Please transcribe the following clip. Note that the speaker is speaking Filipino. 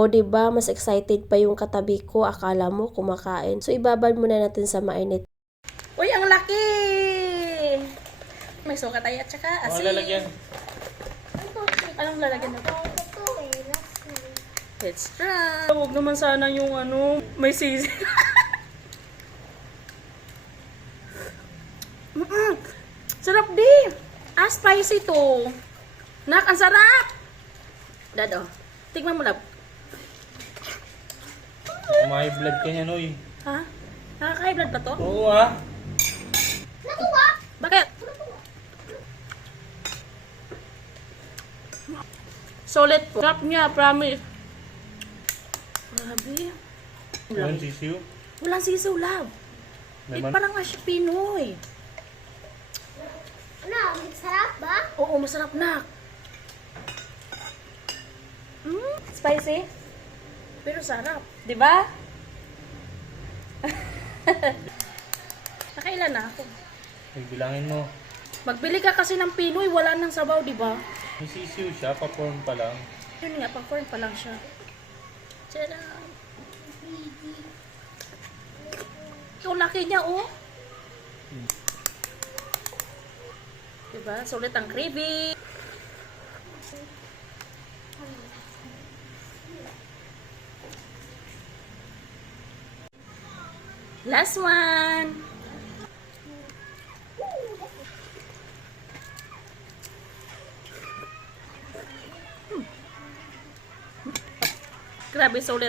O, 'di ba mas excited pa yung katabi ko, akala mo kumakain. So, ibabad muna natin sa mainit. Uy, ang laki! May suka tayo at saka asin. lalagyan? Anong lalagyan natin? Let's try. Huwag naman sana yung may sisi. Sarap di! Spicy to. Nak, ang sarap! Dad, oh. Tignan mo, lab. May blood ka niyan, oy. Ha? Nakaka-high blood ba to? Oo, ha? Bakit? Solid po. Sarap niya, promise. Grabe. Walang sisiw. Walang sisiw, lab. May Di parang nga siya Pinoy. Sarap ba? Oo, masarap na. Spicy? Pero sarap. Di ba? Nakailan na ako. Bilangin mo. Magbili ka kasi ng Pinoy, wala nang sabaw, di ba? May sisiw siya, pa-form pa lang. Yun nga, pang-corn pa lang siya. Tara. Yung laki niya, oh. Diba? Sulit ang gravy. Last one. Grabe, sulit.